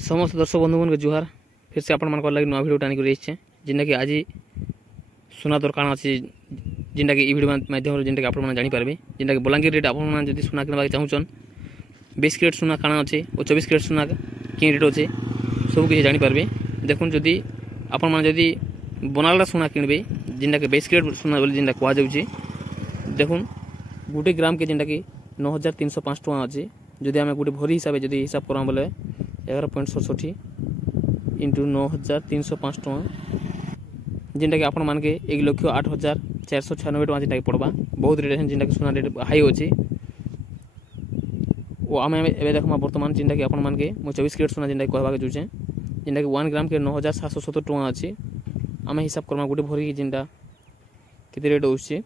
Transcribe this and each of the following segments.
समस्त दर्शक बंधु मन के जुहार। फिर से आपण मन लगे नुआ भिडियो टाणी कर जिनटा कि आज सुना दर काण अच्छे जिनटा कि भिडियो माध्यम जिनटा कि आपण जानी पारबे। जिनटा कि बलांगीर रेट आपण जदि सुना किनबा चाहूछन 20 कैरेट सुना काण अच्छे और 24 कैरेट सुना कि रेट अच्छे सब किसी जानी पारबे। देखुन जदि आपण मन जदि बनाला सुना किनबे जिनटा कि 20 कैरेट सुना बोली जिनटा कहा जाउछे। देखुन गोटे ग्राम के जिनटा कि 9305 टका अच्छे। जदि आम गोटे भरी हिसाब से हिसाब करा बोले 11.67 इंटू 9305 टका जिनटा कि आपण मान के 1,08,496 टका जिनटा कि पड़वा। बहुत रेट जिनटा कि सोना रेट हाई अच्छे। और आम एवं देखमा बर्तमान जिनटा कि आपण मान के 24 कैरेट सोना जिनटा कहवा जोचे जिनटा कि 1 ग्राम के 9,770 टका अच्छे। आम हिसाब करमा गोटे भरी जिनटा केते रेट होउछे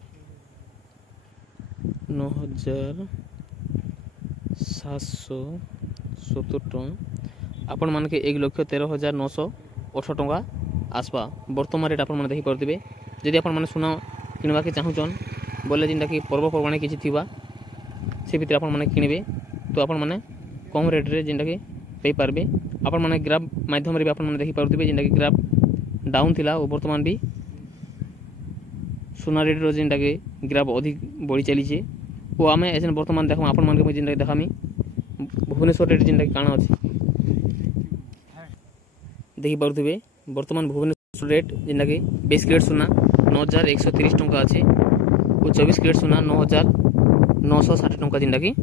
9,770 टका आपण मान के 1,13,908 टका आसपा। वर्तमान रेट आपण देखी पारे। जदि आपण मैंने सुना किणवा के चाहून बोले जिनटा कि पर्वपर्वाणी किसी थी से भितर आपण मैंने किणवे तो आपण मैंने कम रेट रे जिनटा कि पे पारबे। आपण मैंने ग्राफ माध्यम रे आपण मैंने देखी पारे जिनटा कि ग्राफ डाउन थिला और वर्तमान भी सोना रेट रो जिनटा कि ग्राफ अधिक बढ़ी चली। वो आम एस बर्तमान देखा आपण मान जिनटा देखामी भुवनेश्वर रेट जिनटा काण अच्छे देखी पारे। बर्तमान भुवनेश्वर रेट जिनटा कि 20 कैरेट सुना 9,130 टका अच्छे और 24 कैरेट सुना 9,960 टका जिनटा कि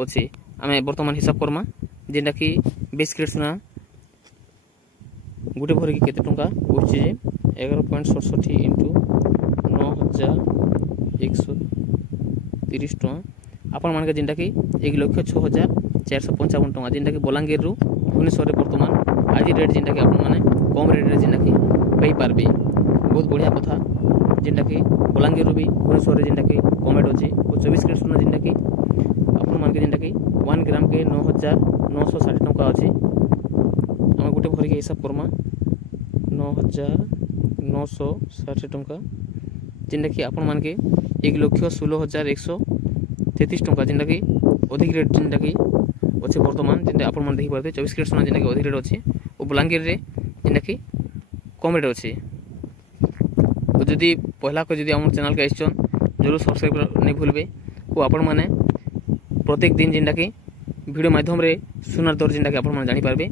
अच्छे। आम बर्तमान हिसाब करमा जिनटा कि 20 कैरेट सुना गोटे भर के केते टका उठছে 11.67 इंटू 9,130 टका आपण मान के जिनटा कि 1,06,455 टका जिनटा कि बलांगीर रु भुवनेश्वर बर्तमान आज रेट जिनटा कि आपण माने कम रेट रे जिनटा कि पाई पारबे। बहुत बढ़िया कथा जिनटा कि बलांगीर रु भी भुवनेश्वर जिनटा कि कम रेट अच्छे और 24 कैरेट सोना जिनटा कि आपण मान के जिनटा कि 1 ग्राम के 9,960 टका अच्छे। आम गोटे भर के हिसाब करमा 9,960 टका जिनटा कि आपण मान के 1,16,133 टका जिनटा कि अधिक रेट जिनटा कि अच्छे। बर्तमान जिनटा आपण मान देखि पारते 24 कैरेट सोना जिनटा कि अधिक रेट अच्छे और बलांगीर रे जिनटा कि कम रेट अच्छे। और जदि पहला को जदि आम चैनल के आइछन जरूर सब्सक्राइब नहीं भूलबे। और आपण माने प्रत्येक दिन जिनटा कि वीडियो माध्यम रे सुनार दर जिनटा कि आपण माने जानि पारबे।